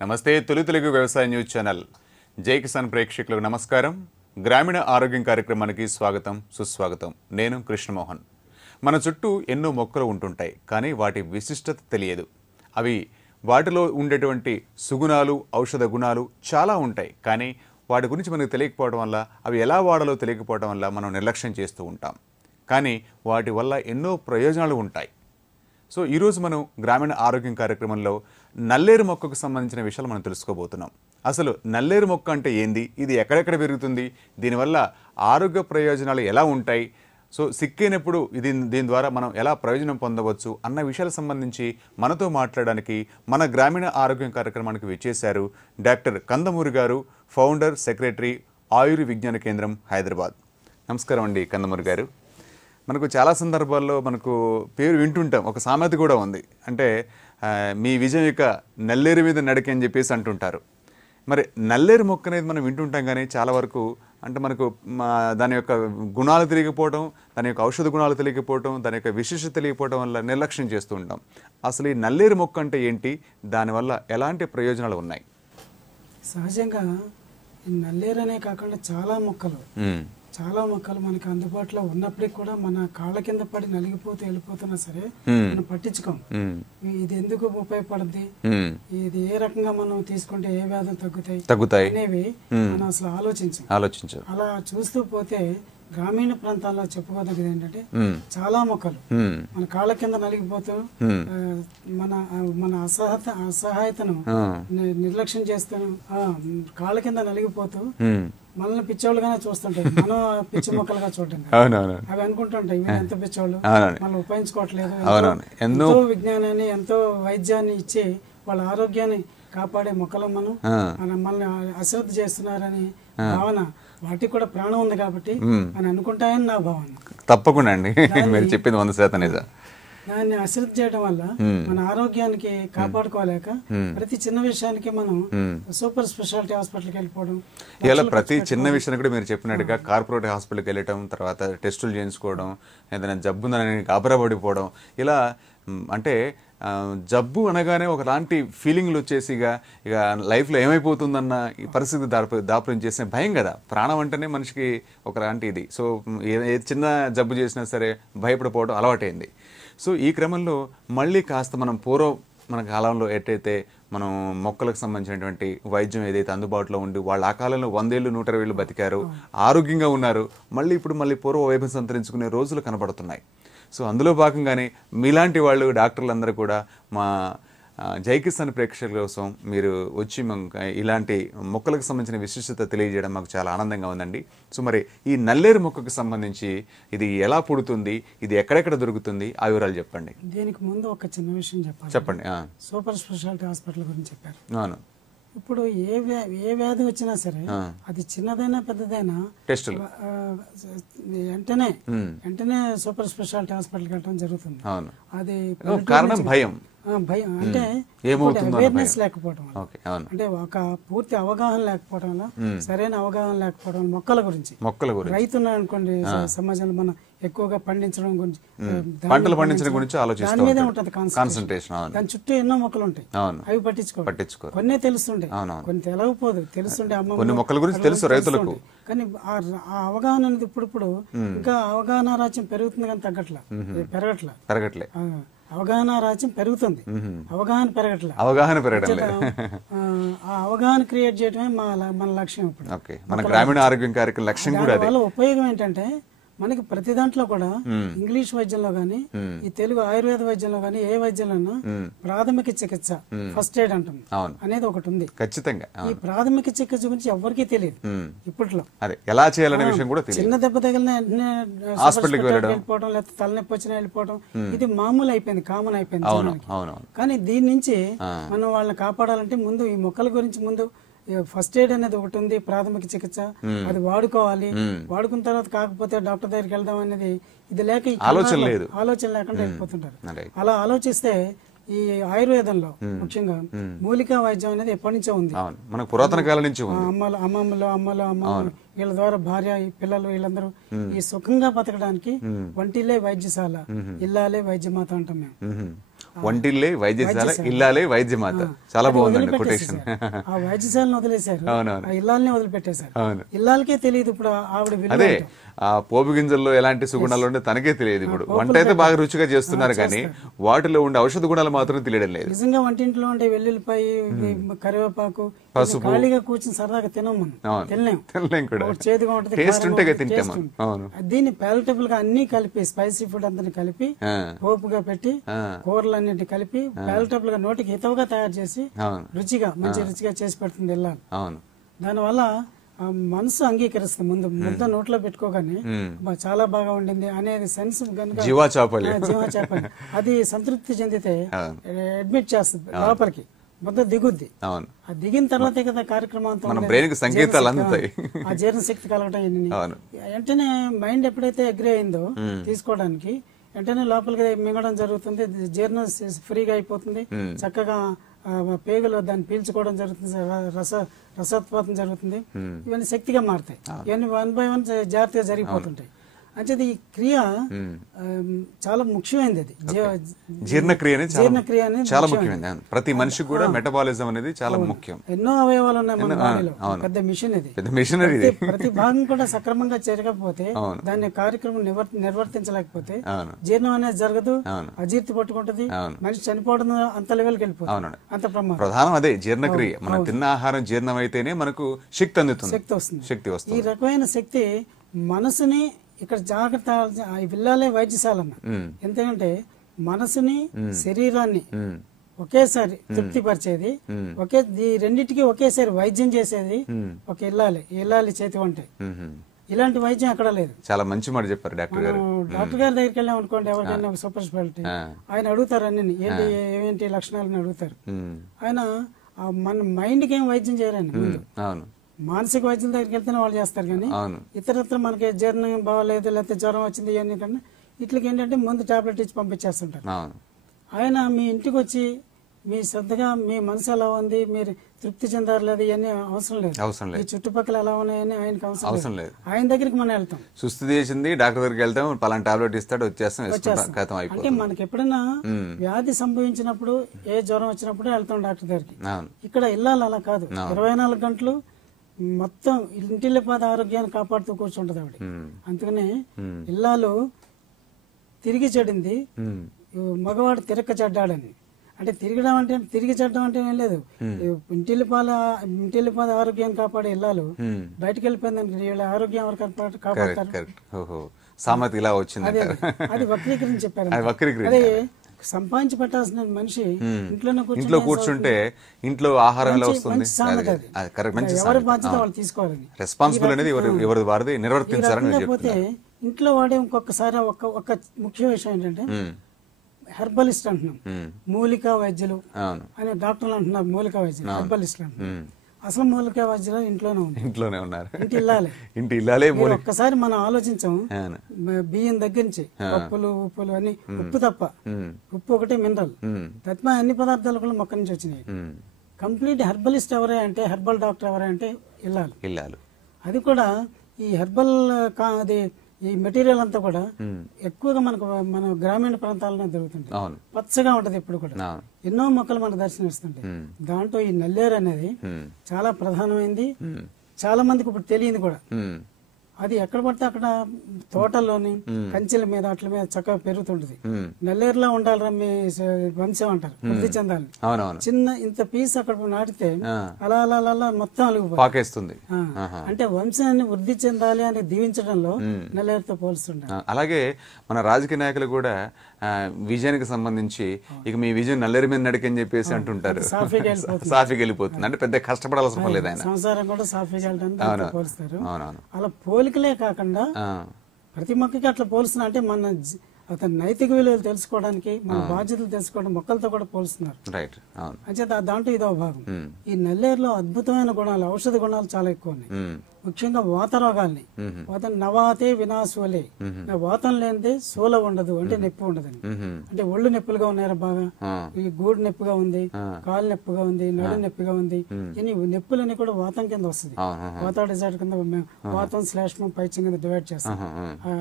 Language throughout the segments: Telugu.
నమస్తే. తొలి తెలుగు వ్యవసాయ న్యూస్ ఛానల్ జై కిసాన్ ప్రేక్షకులకు నమస్కారం. గ్రామీణ ఆరోగ్యం కార్యక్రమానికి స్వాగతం, సుస్వాగతం. నేను కృష్ణమోహన్. మన చుట్టూ ఎన్నో మొక్కలు ఉంటుంటాయి, కానీ వాటి విశిష్టత తెలియదు. అవి వాటిలో ఉండేటువంటి సుగుణాలు, ఔషధ గుణాలు చాలా ఉంటాయి, కానీ వాటి గురించి మనకు తెలియకపోవడం వల్ల, అవి ఎలా వాడాలో తెలియకపోవడం వల్ల మనం నిర్లక్ష్యం చేస్తూ ఉంటాం. కానీ వాటి వల్ల ఎన్నో ప్రయోజనాలు ఉంటాయి. సో ఈరోజు మనం గ్రామీణ ఆరోగ్యం కార్యక్రమంలో నల్లేరు మొక్కకు సంబంధించిన విషయాలు మనం తెలుసుకోబోతున్నాం. అసలు నల్లేరు మొక్క అంటే ఏంది, ఇది ఎక్కడెక్కడ పెరుగుతుంది, దీనివల్ల ఆరోగ్య ప్రయోజనాలు ఎలా ఉంటాయి, సో సిక్కైనప్పుడు దీని ద్వారా మనం ఎలా ప్రయోజనం పొందవచ్చు అన్న విషయాలకు సంబంధించి మనతో మాట్లాడడానికి మన గ్రామీణ ఆరోగ్యం కార్యక్రమానికి విచ్చేశారు డాక్టర్ కందమూరి గారు, ఫౌండర్, సెక్రటరీ, ఆయుర్ విజ్ఞాన కేంద్రం, హైదరాబాద్. నమస్కారం అండి కందమూరి గారు. మనకు చాలా సందర్భాల్లో మనకు పేరు వింటుంటాం, ఒక సామెత కూడా ఉంది, అంటే మీ విజయం యొక్క నల్లేరు మీద నడక అని చెప్పేసి అంటుంటారు. మరి నల్లేరు మొక్క అనేది మనం వింటుంటాం, కానీ చాలా వరకు అంటే మనకు దాని యొక్క గుణాలు తెలియకపోవడం, దాని యొక్క ఔషధ గుణాలు తెలియకపోవడం, దాని యొక్క విశిష్టత తెలియకపోవడం వల్ల నిర్లక్ష్యం చేస్తూ ఉంటాం. అసలు ఈ నల్లేరు మొక్క అంటే ఏంటి, దానివల్ల ఎలాంటి ప్రయోజనాలు ఉన్నాయి? సహజంగా ఈ నల్లేరు అనే కాకుండా చాలా మొక్కలు మనకి అందుబాటులో ఉన్నప్పటికీ కూడా మన కాళ్ళ కింద పడి నలిగిపోతూ వెళ్ళిపోతున్నా సరే మనం పట్టించుకోం. ఇది ఎందుకు ఉపయోగపడుద్ది, ఇది ఏ రకంగా మనం తీసుకుంటే ఏ వ్యాధులు తగ్గుతాయి అనేవి మనం అసలు ఆలోచించాం. అలా చూస్తూ పోతే గ్రామీణ ప్రాంతాల్లో చెప్పుకోదగ్గది ఏంటంటే చాలా మొక్కలు మన కాళ్ళ కింద నలిగిపోతూ మన అసహాయతను నిర్లక్ష్యం చేస్తాను, కాళ్ళ కింద నలిగిపోతూ మనల్ని పిచ్చోళ్ళుగానే చూస్తుంటాయి, మనం పిచ్చి మొక్కలుగా చూడటం. అవి అనుకుంటుంటాయి వీళ్ళు ఎంత పిచ్చోళ్ళు, మనం ఉపయోగించుకోవట్లేదు, ఎంతో విజ్ఞానాన్ని ఎంతో వైద్యాన్ని ఇచ్చి వాళ్ళ ఆరోగ్యాన్ని కాపాడే మొక్కలు మనల్ని అశ్రద్ధ చేస్తున్నారని భావన, వాటికి కూడా ప్రాణం ఉంది కాబట్టి అని అనుకుంటాయని నా భావన. తప్పకుండా అండి, మీరు చెప్పింది 100% నిజం. దాన్ని అశ్రద్ధ చేయడం వల్ల మన ఆరోగ్యానికి కాపాడుకోలేక ప్రతి చిన్న విషయానికి మనం సూపర్ స్పెషాలిటీ హాస్పిటల్కి వెళ్ళిపోవడం, ఇలా ప్రతి చిన్న విషయాన్ని కూడా మీరు చెప్పినట్టుగా కార్పొరేట్ హాస్పిటల్కి వెళ్ళటం, తర్వాత టెస్టులు చేయించుకోవడం, ఏదైనా జబ్బుందని గాబరాపడిపోవడం, ఇలా అంటే జబ్బు అనగానే ఒకలాంటి ఫీలింగ్లు వచ్చేసి ఇక లైఫ్లో ఏమైపోతుందన్న ఈ పరిస్థితి దాపురం చేసిన భయం కదా. ప్రాణం అంటేనే మనిషికి ఒకలాంటి ఇది. సో ఏ చిన్న జబ్బు చేసినా సరే భయపడిపోవడం అలవాటైంది. సో ఈ క్రమంలో మళ్ళీ కాస్త మన కాలంలో ఎట్టయితే మనం మొక్కలకు సంబంధించినటువంటి వైద్యం ఏదైతే అందుబాటులో ఉండి వాళ్ళు ఆ కాలంలో 100 ఏళ్ళు 120 ఏళ్ళు బతికారు, ఆరోగ్యంగా ఉన్నారు, మళ్ళీ పూర్వ వైభవం సంతరించుకునే రోజులు కనబడుతున్నాయి. సో అందులో భాగంగానే మీలాంటి వాళ్ళు డాక్టర్లందరూ కూడా మా జై కిసాన్ ప్రేక్షకుల కోసం మీరు వచ్చి ఇలాంటి మొక్కలకు సంబంధించిన విశిష్టత తెలియజేయడం మాకు చాలా ఆనందంగా ఉందండి. సో మరి ఈ నల్లేరు మొక్కకు సంబంధించి ఇది ఎలా పుడుతుంది, ఇది ఎక్కడెక్కడ దొరుకుతుంది, ఆ వివరాలు చెప్పండి. దీనికి ముందు ఒక చిన్న విషయం చెప్పండి. సూపర్ స్పెషాలిటీ హాస్పిటల్ గురించి చెప్పారు. అవును. ఇప్పుడు ఏ వ్యాధి వచ్చినా సరే అది చిన్నదైనా పెద్దదైనా టెస్టులు వెంటనే సూపర్ స్పెషాలిటీ హాస్పిటల్కి వెళ్ళడం జరుగుతుంది. అది కారణం భయం అంటే అవేర్నెస్ లేకపోవడం, అంటే ఒక పూర్తి అవగాహన లేకపోవడం వల్ల, సరైన అవగాహన లేకపోవడం మొక్కల గురించి రైతున్నా అనుకోండి, సమాజంలో మనం ఎక్కువగా పండించడం గురించి, పంటలు పండించడం గురించి దాని మీదే ఉంటుంది కాన్సన్ట్రేషన్. దాని చుట్టూ ఎన్నో మొక్కలు ఉంటాయి, అవి పట్టించుకో కొన్ని తెలుస్తుంటాయి, కొన్ని తెలవకపోదు, తెలుస్తుంటే కొన్ని మొక్కల గురించి తెలుసు రైతులకు, కానీ ఆ అవగాహన అనేది ఇప్పుడు ఇంకా అవగాహన రాజ్యం పెరుగుతుంది కానీ పెరగట్లే. అవగాహన రాజ్యం పెరుగుతుంది, అవగాహన పెరగట్లేదు. ఆ అవగాహన క్రియేట్ చేయడమే మన లక్ష్యం. ఇప్పుడు మన గ్రామీణ ఆరోగ్యం కార్యక్రమం లక్ష్యం కూడా వల్ల ఉపయోగం ఏంటంటే మనకి ప్రతి దాంట్లో కూడా ఇంగ్లీష్ వైద్యంలో గానీ ఈ తెలుగు ఆయుర్వేద వైద్యంలో గానీ ఏ వైద్యంలో ప్రాథమిక చికిత్స ఫస్ట్ ఎయిడ్ అంటాం అనేది ఒకటి ఉంది. ఖచ్చితంగా ఈ ప్రాథమిక చికిత్స గురించి ఎవరికీ తెలియదు ఇప్పట్లో. అదే ఎలా చేయాలనే విషయం కూడా తెలియదు. చిన్న దెబ్బ తగిలిన వెంటనే హాస్పిటల్కి వెళ్ళిపోవడం, లేకపోతే తలనొప్పి వచ్చినా వెళ్ళిపోవడం, ఇది మామూలు అయిపోయింది, కామన్ అయిపోయింది జనానికి. కానీ దీని నుంచి మనం వాళ్ళని కాపాడాలంటే ముందు ఈ మొక్కల గురించి ముందు ఫస్ట్ ఎయిడ్ అనేది ఒకటి ఉంది, ప్రాథమిక చికిత్స. అది వాడుకోవాలి. వాడుకున్న తర్వాత కాకపోతే డాక్టర్ దగ్గరికి వెళ్దాం అనేది ఇది లేక ఆలోచన లేకుండా వెళ్ళిపోతుంటారు. అలా ఆలోచిస్తే ఈ ఆయుర్వేదంలో ముఖ్యంగా మూలికా వైద్యం అనేది ఎప్పటి నుంచో ఉంది, మనకు పురాతన కాలం నుంచి అమ్మలు వీళ్ళ ద్వారా భార్య పిల్లలు వీళ్ళందరూ ఈ సుఖంగా బతకడానికి వంటిల్లే వైద్యశాల, ఇల్లాలే వైద్యమాత అంటాం మేము. వంటిల్లే వైద్యశాల, ఇల్లాలే వైద్యమాత. చాలా బాగుందండి కొటేషన్. ఆ వైద్యశాలను వదిలేశారు, ఆ ఇల్లాలనే వదిలిపెట్టేశారు. ఇల్లాలకే తెలియదు ఇప్పుడు ఆవిడ. అదే ఆ పోపు గింజల్లో ఎలాంటి సుగుణాలు ఉండే తనకే తెలియదు. ఇప్పుడు వంట అయితే బాగా రుచిగా చేస్తున్నారు కానీ వాటిలో ఉండే ఔషధ గుణాలు మాత్రం తెలియడం లేదు. నిజంగా వంటింట్లో ఉండే వెల్లుల్లిపాయ, కరివేపాకు, పసుపు ఖాళీగా కూర్చుని సరదాగా తినం మనం, తినలేం కూడా. చేదుగా ఉంటుంది, టేస్ట్ ఉంటే తింటాం. దీన్ని ప్యాలటబుల్ గా అన్ని కలిపి స్పైసీ ఫుడ్ అంతా కలిపి పోపుగా పెట్టి కూరలన్నింటి కలిపి ప్యాలటబుల్ గా నోటికి హితవుగా తయారు చేసి రుచిగా మంచి రుచిగా చేసి పెడుతుంది వెళ్ళాలి. దానివల్ల మనసు అంగీకరిస్తుంది. ముందు ముద్ద నోట్లో పెట్టుకోగానే చాలా బాగా ఉండింది అనేది సెన్స్ కనుక జీవా చేపలు అది సంతృప్తి చెందితే అడ్మిట్ చేస్తుంది లోపలికి, ముద్ద దిగుద్ది. ఆ దిగిన తర్వాతే కదా కార్యక్రమం ఆ జీర్ణ శక్తి కలగటం. వెంటనే మైండ్ ఎప్పుడైతే అగ్రి అయిందో తీసుకోవడానికి వెంటనే లోపలికి మింగడం జరుగుతుంది, జీర్ణం ఫ్రీగా అయిపోతుంది, చక్కగా పేగులు దాన్ని పీల్చుకోవడం జరుగుతుంది, రసోత్పాదం జరుగుతుంది. ఇవన్నీ శక్తిగా మారుతాయి. ఇవన్నీ 1 by 1 జాగ్రత్తగా జరిగిపోతుంటాయి. అంటే ఈ క్రియ చాలా ముఖ్యమైనది. అది జీర్ణక్రియ అనేది చాలా ముఖ్యమైనది. ప్రతి మనిషికి కూడా మెటబాలిజం అనేది చాలా ముఖ్యం. ఎన్నో అవయవాలు ఉన్నాయి మన బాడీలో, పెద్ద మిషన్ ఇది. ప్రతి భాగం కూడా సక్రమంగా జరగకపోతే, దాన్ని కార్యక్రమం నిర్వర్తించలేకపోతే జీర్ణం అనేది జరగదు, అజీర్తి పట్టుకుంటది, మనిషి చనిపోవడం అంత లెవెల్కి వెళ్ళిపోతుంది, అంత ప్రమాదం. ప్రధానం అదే జీర్ణక్రియ. మనం తిన్న ఆహారం జీర్ణం అయితేనే మనకు శక్తి అందుతుంది, శక్తి వస్తుంది. ఈ రకమైన శక్తి మనసుని ఇక్కడ జాగ్రత్త వెళ్ళాలే వైద్యశాలన్న. ఎందుకంటే మనసుని శరీరాన్ని ఒకేసారి తృప్తిపరిచేది, ఈ రెండింటికి ఒకేసారి వైద్యం చేసేది ఒక ఇల్లాలి చేతి వంటే. ఇలాంటి వైద్యం ఎక్కడ లేదు. చాలా మంచి మాట చెప్పారు డాక్టర్ గారు. డాక్టర్ గారి దగ్గరికి వెళ్ళాం అనుకోండి, ఎవరికైనా సూపర్ స్పెషాలిటీ, ఆయన అడుగుతారు అన్ని ఏంటి లక్షణాలని అడుగుతారు. ఆయన మన మైండ్ కి ఏం వైద్యం చేయరండి. మానసిక వైద్యం దగ్గరికి వెళ్తేనే వాళ్ళు చేస్తారు. కానీ ఇతరత్ర మనకి జీర్ణం బాగోలేదు, లేకపోతే జ్వరం వచ్చింది ఇవన్నీ కన్నా ఇట్లకి ఏంటంటే ముందు టాబ్లెట్ ఇచ్చి పంపించేస్తుంటారు. ఆయన మీ ఇంటికి వచ్చి మీ శ్రద్ధగా మీ మనసు ఎలా ఉంది, మీరు తృప్తి చెందారు లేదు, ఇవన్నీ అవసరం లేదు. ఈ చుట్టుపక్కల ఎలా ఉన్నాయని ఆయనకి అవసరం లేదు. ఆయన దగ్గరికి మనం వెళ్తాం. సుస్థి చేసింది డాక్టర్ దగ్గరికి వెళ్తాం, పలానా టాబ్లెట్ ఇస్తాడు, వచ్చేస్తాం. అంటే మనకి ఎప్పుడైనా వ్యాధి సంభవించినప్పుడు, ఏ జ్వరం వచ్చినప్పుడు వెళ్తాం డాక్టర్ దగ్గరికి. ఇక్కడ ఇల్లాలి అలా కాదు, 24 గంటలు మొత్తం ఇంటిల్లిపాద ఆరోగ్యాన్ని కాపాడుతూ కూర్చుంటది ఆవిడ. అందుకనే ఇల్లాలు తిరిగి చెడింది, మగవాడు తిరక్క చెడ్డాడని. అంటే తిరగడం అంటే తిరిగి చెడ్డం అంటే ఏం లేదు. ఇంటిల్లిపాద ఆరోగ్యాన్ని కాపాడే ఇల్లాలు బయటకు వెళ్ళిపోయింది, వీళ్ళ ఆరోగ్యం ఎవరు కాపాడతారు. అది వక్రీకరించి చెప్పారు. అదే సంపాదించి పెట్టాల్సిన మనిషి ఇంట్లో కూర్చుంటే ఇంట్లో ఆహారం ఎలా వస్తుంది, ఎవరి బాధ్యత వాళ్ళు తీసుకోవాలని, రెస్పాన్సిబుల్ అనేది ఎవరి వారిది నిర్వర్తించాలని. లేకపోతే ఇంట్లో వాడే ఇంకొకసారి ఒక ముఖ్య విషయం ఏంటంటే హెర్బలిస్ట్ అంటున్నాం, మూలికా వైద్యులు అని డాక్టర్లు అంటున్నారు. మూలికా వైద్యులు హెర్బలిస్ట్ అంటున్నారు. అసలు మూలికా వైద్యులు ఇంట్లోనే ఉన్నారు. ఇంటి ఇల్లాలే. ఒక్కసారి మనం ఆలోచించాం, బియ్యం దగ్గర నుంచి ఉప్పులు అని, ఉప్పు తప్ప, ఉప్పు ఒకటే మినరల్, తత్మ అన్ని పదార్థాలు కూడా మొక్క నుంచి వచ్చినాయి. కంప్లీట్ హెర్బలిస్ట్ ఎవరే అంటే, హెర్బల్ డాక్టర్ ఎవరే అంటే ఇల్లాలు. అది కూడా ఈ హెర్బల్ అది ఈ మెటీరియల్ అంతా కూడా ఎక్కువగా మన గ్రామీణ ప్రాంతాలనే దొరుకుతుంది. పచ్చగా ఉంటది ఎప్పుడు కూడా. ఎన్నో మొక్కలు మనకు దర్శనమిస్తుంటాయి. దాంట్లో ఈ నల్లేరు అనేది చాలా ప్రధానమైంది. చాలా మందికి ఇప్పుడు తెలియదు కూడా. అది ఎక్కడ పడితే అక్కడ తోటల్లోని కంచెల మీద అట్ల మీద చక్కగా పెరుగుతుంటది. నల్లేరులో ఉండాలిరా మీ వంశం అంటారు, వృద్ధి చెందాలి. చిన్న ఇంత పీస్ అక్కడ నాటితే అలా అలా అలా మొత్తం పాకేస్తుంది. అంటే వంశాన్ని వృద్ధి చెందాలి అని దీవించడంలో నల్లేరుతో పోల్స్తుంటారు. అలాగే మన రాజకీయ నాయకులు కూడా విజయానికి సంబంధించి ఇక మీ విజయం నల్లేరు మీద నడికని చెప్పేసి అంటుంటారు. సాఫీకి వెళ్ళిపోతుంది, అంటే పెద్ద కష్టపడాల్సిన పని లేదు, ఆయన సంసారం కూడా సాఫీగా వెళ్ళడానికి పోలుస్తారు. అలా పోలికలే కాకుండా ప్రతి మొక్కకి అట్లా పోలుస్తున్నా అంటే మన అతని నైతిక విలువలు తెలుసుకోవడానికి, మన బాధ్యతలు తెలుసుకోవడం మొక్కలతో కూడా పోలుస్తున్నారు. అంచేత దాంట్లో ఇదో భాగం. ఈ నల్లేరులో అద్భుతమైన గుణాలు, ఔషధ గుణాలు చాలా ఎక్కువ ఉన్నాయి. ముఖ్యంగా వాత రోగాల్ని, నవాతే వినాశువలే, వాతం లేనిదే సోల ఉండదు, అంటే నొప్పి ఉండదని. అంటే ఒళ్ళు నొప్పులుగా ఉన్నారా బాగా, ఈ గూడు నొప్పిగా ఉంది, కాలు నొప్పిగా ఉంది, నడు నొప్పిగా ఉంది, ఈ నొప్పులన్నీ కూడా వాతం కింద వస్తుంది. వాతా డిజార్డర్ కింద వాతం శ్లేష్మం పైత్యం కింద డివైడ్ చేస్తాం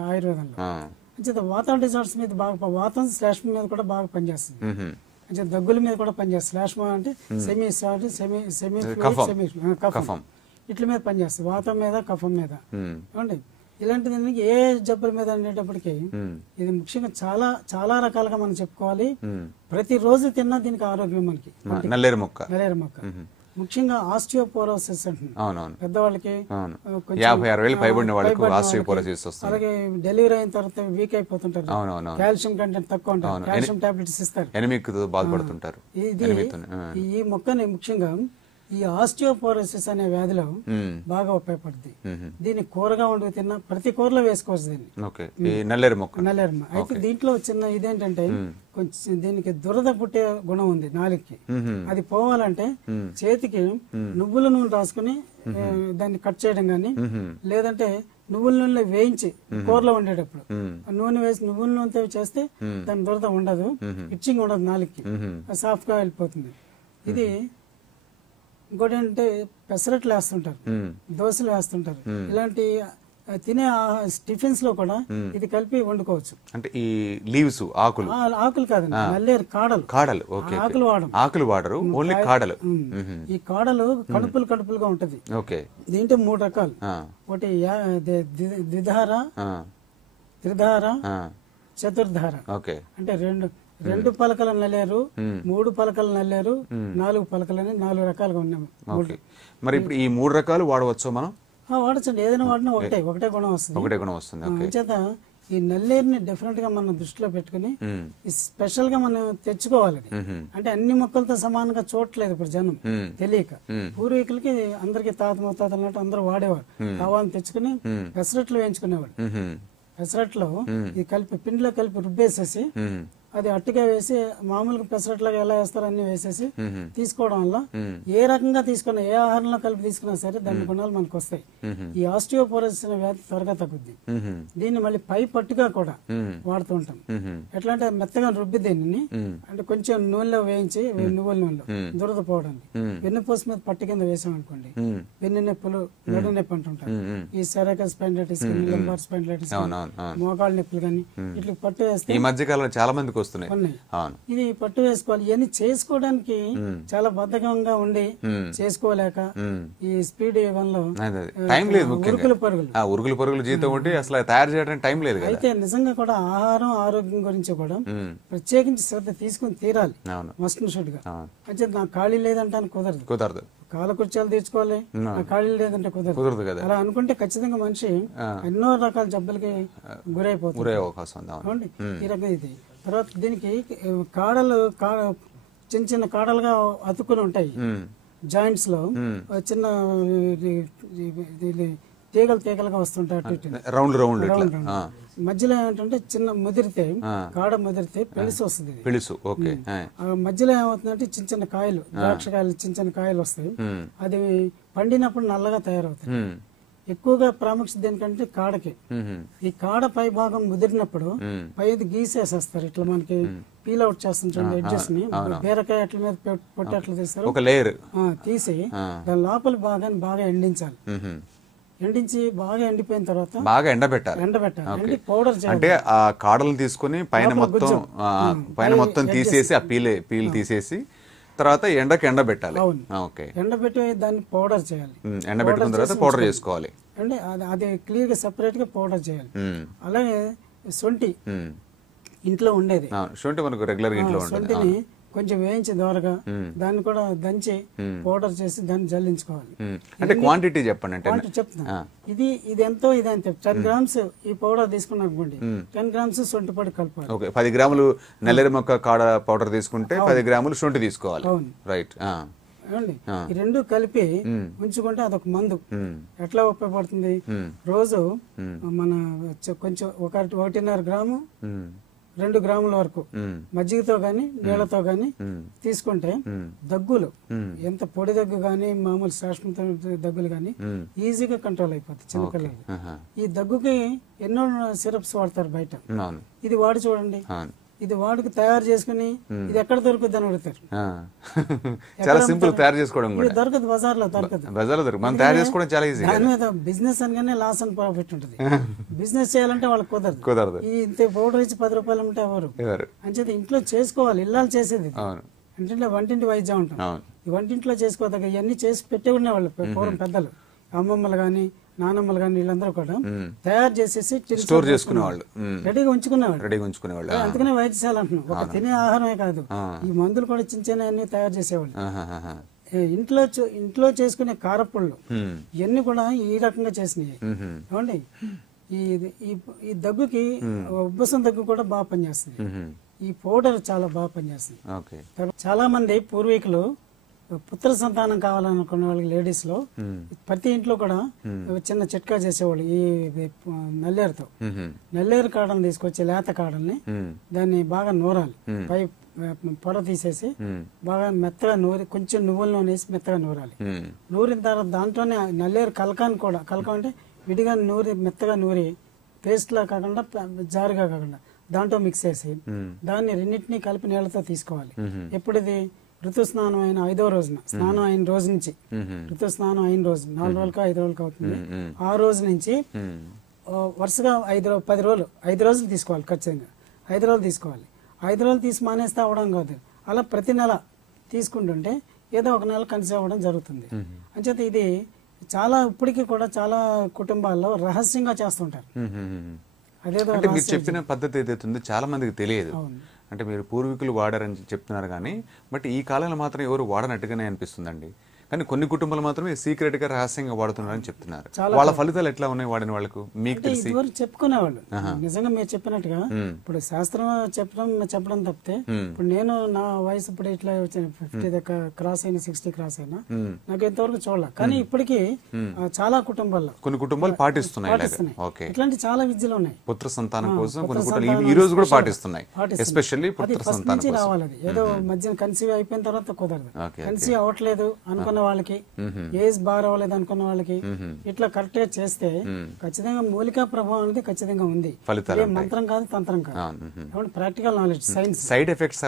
ఆయుర్వేదంలో. అంచేత వాతం డిజార్డర్స్ మీద బాగా, వాతం శ్లేష్మం మీద కూడా బాగా పనిచేస్తుంది. అంటే దగ్గుల మీద కూడా పనిచేస్తుంది. శ్లేష్మం అంటే సెమీ కఫం, ఇట్ల మీద పనిచేస్తుంది. వాతం మీద, కఫం మీద. ఏమండి ఇలాంటిది ఏ జబ్బుల మీద అనేటప్పటికీ ఇది ముఖ్యంగా చాలా చాలా రకాలుగా మనం చెప్పుకోవాలి. ప్రతిరోజు తిన్నా దీనికి ఆరోగ్యం మనకి. నల్లేరు మొక్క ముఖ్యంగా ఆస్టియోపోరోసిస్ అంటుంది పెద్దవాళ్ళకి, 50-60 పైబడిన వాళ్ళకి ఆస్టియోపోరోసిస్ వస్తుంది. అలాగే డెలివరీ అయిన తర్వాత వీక్ అయిపోతుంటారు, కాల్షియం కంటెంట్ తక్కువ ఉంటారు, కాల్షియం టాబ్లెట్స్ ఇస్తారు, ఎనిమిక్ తో బాధపడుతుంటారు. ఈ మొక్కని ముఖ్యంగా ఈ ఆస్టియోపోరోసిస్ అనే వ్యాధిలో బాగా ఉపయోగపడుతుంది. దీన్ని కూరగా వండుకు తిన్నా, ప్రతి కూరలో వేసుకోవచ్చు దీన్ని, నల్లేరు మొక్క. అయితే దీంట్లో చిన్న ఇదేంటంటే కొంచెం దీనికి దురద పుట్టే గుణం ఉంది నాలుగుకి. అది పోవాలంటే చేతికి నువ్వుల నూనె రాసుకుని దాన్ని కట్ చేయడం గాని, లేదంటే నువ్వుల నూనెలో వేయించి కూరలో వండేటప్పుడు నూనె వేసి నువ్వుల నూనెతో చేస్తే దాని దురద ఉండదు, ఇచ్చింగ్ ఉండదు, నాలుగుకి సాఫ్ట్ గా వెళ్ళిపోతుంది. ఇది ఇంకోటి అంటే పెసరట్లు వేస్తుంటారు, దోశలు వేస్తుంటారు. ఇలాంటి తినే టిఫిన్స్ లో కూడా ఇది కలిపి వండుకోవచ్చు. అంటే ఈ లీవ్స్, ఆకులు కాదు, నల్లేరు కాడలు ఆకులు వాడరు, ఓన్లీ కాడలు. ఈ కాడలు కడుపులుగా ఉంటది. దీంట్లో 3 రకాలు. ఒకటి ద్విధార, త్రిధార, చతుర్ధార. అంటే రెండు పలకల నల్లేరు, 3 పలకల నల్లేరు, 4 పలకలని 4 రకాలుగా ఉన్నాయి. మరి ఇప్పుడు ఈ 3 రకాలు వాడవచ్చు మనం? వాడచ్చండి, ఏదైనా వాడినా ఒకటే గుణం వస్తుంది. చేత ఈ నల్లేరుని డిఫరెంట్ గా మనం దృష్టిలో పెట్టుకుని స్పెషల్ గా మనం తెచ్చుకోవాలి. అంటే అన్ని మొక్కలతో సమానంగా చూడట్లేదు ఇప్పుడు జనం, తెలియక. పూర్వీకులకి అందరికి తాత ముత్తాతలు అన్నట్టు అందరూ వాడేవారు. కావాలని తెచ్చుకుని పెసరట్లు వేయించుకునేవాడు. పెసరట్లో ఇది కలిపి పిండిలో కలిపి రుబ్బేసేసి అది అట్టిగా వేసి మామూలుగా పెసరట్లాగా ఎలా వేస్తారో అన్ని వేసేసి తీసుకోవడం వల్ల ఏ రకంగా తీసుకున్నా, ఏ ఆహారంలో కలిపి తీసుకున్నా సరే దాని గుణాలు మనకు వస్తాయి. ఈ ఆస్టియోపోరోసిస్ అనే వ్యాధి త్వరగా తగ్గుద్ది. దీన్ని మళ్ళీ పై పట్టుగా కూడా వాడుతూ ఉంటాం. ఎట్లా అంటే మెత్తగా రుబ్బి దీన్ని అంటే కొంచెం నూనెలో వేయించి, నువ్వుల నూనెలో దురద పోవడానికి వెన్నుపూస మీద పట్టు కింద వేసాం అనుకోండి, వెన్ను నొప్పులు, నడు నొప్పి అంటుంటారు. ఈ సెరకస్ స్పాండిలైటిస్, లింబార్ స్పాండిలైటిస్, మోకాళ్ళ నొప్పులు కానీ ఇట్లా పట్టు వేస్తే ఈ మధ్య కాలంలో చాలా మందికి వస్తున్నాయి. ఇది పట్టు వేసుకోవాలి. ఇవన్నీ చేసుకోవడానికి చాలా బద్ధకంగా ఉండి చేసుకోలేక ఈ స్పీడ్ వల్ల టైం లేదు, ఉరుగులు పరుగులు జీతం ఉంటే అసలు తయారు చేయడానికి టైం లేదు. అయితే నిజంగా కూడా ఆహారం, ఆరోగ్యం గురించి కూడా ప్రత్యేకించి శ్రద్ధ తీసుకుని తీరాలి, మస్ట్ షుడ్ గా. అంటే నాకు ఖాళీ లేదంటాను కుదరదు. కాలకృత్యాలు తీర్చుకోవాలి, ఖాళీ లేదంటే కుదరదు కదా. అలా అనుకుంటే ఖచ్చితంగా మనిషి ఎన్నో రకాల జబ్బులకి గురైపోతుంది. ఈ రకంగా ఇది. తర్వాత దీనికి కాడలు చిన్న చిన్న కాడలుగా అతుక్కుని ఉంటాయి జాయింట్స్ లో, చిన్న తీగలుగా వస్తుంటాయి. మధ్యలో ఏమిటంటే చిన్న ముదిరితే, కాడ ముదిరితే పెళుసు వస్తుంది. మధ్యలో ఏమవుతుందంటే చిన్న చిన్న కాయలు, ద్రాక్షకాయలు, చిన్న కాయలు వస్తాయి. అది పండినప్పుడు నల్లగా తయారవుతాయి. ఎక్కువగా ప్రాముఖ్యత దేనికంటే కాడకి. ఈ కాడ పై భాగం ముదిరినప్పుడు పైది గీసేసేస్తారు, ఇట్లా మనకి పీల్ అవుట్ చేస్తుంటారు ఎడ్జెస్ ని. బీరకాయ అట్ల మీద పొట్టి అట్లా తీస్తారు, తీసి దాని లోపల భాగాన్ని బాగా ఎండించాలి. ఎండించి బాగా ఎండిపోయిన తర్వాత బాగా ఎండబెట్టాలి. పౌడర్ అంటే ఆ కాడలను తీసుకుని పైన మొత్తం తీసేసి, ఆ పీల్ తీసేసి తర్వాత ఎండబెట్టాలి. ఎండబెట్టి దాన్ని పౌడర్ చేయాలి. ఎండబెట్టిన తర్వాత పౌడర్ చేసుకోవాలి. అంటే అది క్లియర్ గా సెపరేట్ గా పౌడర్ చేయాలి. అలాగే శొంఠి ఇంట్లో ఉండేది, శొంఠి మనకు రెగ్యులర్ ఇంట్లో శొంఠిని కొంచెం వేయించి దోరగా దాన్ని కూడా దంచి పౌడర్ చేసి దాన్ని జల్లించుకోవాలి. అంటే క్వాంటిటీ చెప్పండి. అంటే చెప్తున్నా, ఇది ఎంతో ఇది అని 10 గ్రామ్స్ ఈ పౌడర్ తీసుకున్నాం అనుకోండి, 10 గ్రామ్స్ శొంఠి పొడి కలపాలి. 10 గ్రాములు నల్లేరు మొక్క కాడ పౌడర్ తీసుకుంటే 10 గ్రాములు శొంఠి తీసుకోవాలి. రైట్. ఈ రెండు కలిపి ఉంచుకుంటే అదొక మందు. ఎట్లా ఉపయోగపడుతుంది? రోజు మన కొంచెం 1.5 గ్రాము 2 గ్రాముల వరకు మజ్జిగతో గాని నీళ్లతో గాని తీసుకుంటే దగ్గులు, ఎంత పొడి దగ్గు గాని మామూలు శ్వాసంతో దగ్గులు గాని ఈజీగా కంట్రోల్ అయిపోతాయి చిన్నపిల్లలు. ఈ దగ్గుకి ఎన్నో సిరప్స్ వాడతారు బయట, ఇది వాడి చూడండి. ఇది వాడికి తయారు చేసుకుని ఇది ఎక్కడ దొరుకుద్ది అని అడుగుతారు. చాలా సింపుల్ తయారు చేసుకోవడం కూడా. దొరకదు, బజార్లో దొరకదు. మనం తయారు చేసుకోవడం చాలా ఈజీ. దాని మీద బిజినెస్ అనగానే లాస్ అండ్ ప్రాఫిట్ ఉంటుంది. బిజినెస్ చేయాలంటే వాళ్ళకి కుదరదు. ఈ ఇంత పౌడర్ ఇచ్చి 10 రూపాయలు ఉంటే ఎవరు అంచేది ఇంట్లో చేసుకోవాలి. ఇల్లాలు చేసేది అంటే వంటింటి వైద్యం ఉంటాం. ఈ వంటింట్లో చేసుకోదగ్గ ఇవన్నీ చేసి పెట్టే ఉండేవాళ్ళు పూర్వం పెద్దలు, అమ్మమ్మలు గాని నానమ్మలు గాని వీళ్ళందరూ కూడా తయారు చేసేసి స్టోర్ చేసుకునేవాళ్ళు, రెడీగా ఉంచుకునేవాళ్ళు. అందుకనే వైద్యశాల అంటున్నాం. ఒక తినే ఆహారమే కాదు, ఈ మందులు కూడా చిన్న చిన్న అన్ని తయారు చేసేవాళ్ళు. ఇంట్లో చేసుకునే కారపుళ్ళు ఇవన్నీ కూడా ఈ రకంగా చేసినాయి. ఏమండి, ఈ దగ్గుకి ఉబ్బసం దగ్గు కూడా బాగా పనిచేస్తుంది. ఈ పౌడర్ చాలా బాగా పనిచేస్తుంది. చాలా మంది పూర్వీకులు పుత్ర సంతానం కావాలనుకున్న వాళ్ళకి లేడీస్ లో ప్రతి ఇంట్లో కూడా చిన్న చిట్కా చేసేవాళ్ళు. ఈ నల్లేరు కాడని తీసుకొచ్చి లేత కాడల్ని దాన్ని బాగా నూరాలి, పై పొడ తీసేసి బాగా మెత్తగా నూరి కొంచెం నువ్వుల నూనె వేసి మెత్తగా నూరాలి. నూరిన తర్వాత దాంట్లోనే నల్లేరు కలకం అంటే విడిగా మెత్తగా నూరి పేస్ట్ లా కాకుండా జారుగా కాకుండా దాంట్లో మిక్స్ చేసి దాన్ని రెండింటినీ కలిపి నీళ్లతో తీసుకోవాలి. ఎప్పుడు ఇది ఋతుస్నానం అయిన 5వ రోజున, స్నానం అయిన రోజు నుంచి, ఋతుస్నానం అయిన రోజు 4 రోజులకో 5 రోజులకో అవుతుంది. ఆ రోజు నుంచి వరుసగా 10 రోజులు 5 రోజులు తీసుకోవాలి. ఖచ్చితంగా 5 రోజులు తీసుకోవాలి. 5 రోజులు తీసి మానేస్తే అవ్వడం కాదు, అలా ప్రతి నెల తీసుకుంటుంటే ఏదో ఒక నెల కన్సీవ్ అవ్వడం జరుగుతుంది. అంచేత ఇది చాలా ఇప్పటికీ కూడా చాలా కుటుంబాల్లో రహస్యంగా చేస్తుంటారు. అదేదో మీరు చెప్పిన పద్ధతి ఏదైతుందో చాలా మందికి తెలియదు. అంటే మీరు పూర్వీకులు వాడారని చెప్తున్నారు కానీ బట్ ఈ కాలంలో మాత్రం ఎవరు వాడనట్టుగానే అనిపిస్తుందండి. కానీ కొన్ని కుటుంబాలు మాత్రమే సీక్రెట్ గా రహస్యంగా వాడుతున్నారని చెప్తున్నారు. వాళ్ళ ఫలితాలు ఎట్లా ఉన్నాయి వాడిన వాళ్ళకు మీకు తెలిసి? చెప్పుకునేవాళ్ళు నిజంగా మీరు చెప్పినట్టుగా ఇప్పుడు శాస్త్రం చెప్పడం తప్పితే ఇప్పుడు నేను నా వయసు ఇప్పుడు ఇట్లా 50 దాకా క్రాస్ అయినా 60 క్రాస్ అయినా నాకు ఎంతవరకు చూడాలి. కానీ ఇప్పటికీ చాలా కుటుంబాల్లో కొన్ని కుటుంబాలు పాటిస్తున్నాయి. ఇట్లాంటి చాలా విద్యలు ఉన్నాయి. పుత్ర సంతానం కోసం కొన్ని కుటుంబాలు ఈ రోజు కూడా పాటిస్తున్నాయి. ఎస్పెషల్లీ పుత్ర సంతానం రావాలి. అది ఏదో మధ్యన కన్సీవ్ అయిపోయిన తర్వాత కుదరదు. కన్సీవ్ అవ్వట్లేదు అనుకున్న వాళ్ళకి, ఏజ్ బాగా రావలేదు అనుకున్న వాళ్ళకి ఇట్లా కరెక్ట్ గా చేస్తే ఖచ్చితంగా మూలికా ప్రభావం అనేది ఖచ్చితంగా ఉంది. మంత్రం కాదు, తంత్రం కాదు, practical knowledge, science. Side effects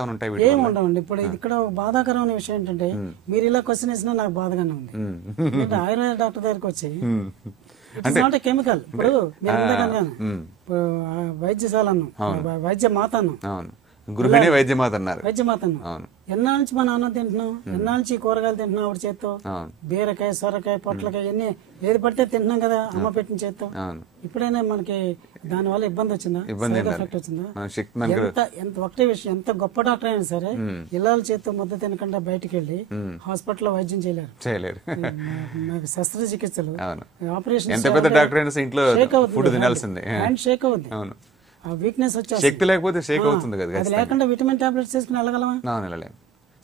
ఏం ఉండవండి. ఇప్పుడు ఇక్కడ బాధాకరమైన విషయం ఏంటంటే మీరు ఇలా క్వశ్చన్ వేసినా నాకు బాధగానే ఉంది. ఆయుర్వేద డాక్టర్ దగ్గరికి వచ్చి ఇట్స్ నాట్ ఏ కెమికల్. ఇప్పుడు వైద్యశాల వైద్య మాత గృహిణి వైద్యమాత అన్నారు. ఎన్నాళ్ళ నుంచి మన అన్నం తింటున్నాం, ఎన్నాళ్ళ నుంచి కూరగాయలు తింటున్నాం ఆవిడ చేత్తో, బీరకాయ సొరకాయ పొట్లకాయ అన్ని ఏది పడితే తింటున్నాం కదా అమ్మ పెట్టిన చేత్తో. ఇప్పుడైనా మనకి దాని వల్ల ఇబ్బంది వచ్చిందా, ఎఫెక్ట్ వచ్చిందా? ఎంత ఒకటే విషయం, ఎంత గొప్ప డాక్టర్ అయినా సరే ఇళ్ళ చేత్తో ముద్ద తినకుండా బయటకు వెళ్ళి హాస్పిటల్లో వైద్యం చేయలేరు. శస్త్రచికిత్సలు, ఆపరేషన్ షేక్ అవుద్ది. వీక్నెస్ వచ్చేది, శక్తి లేకపోతే షేక్ అవుతుంది కదా. అది లేకుండా విటమిన్ టాబ్లెట్స్ తీసుకుని వెళ్ళగలమా?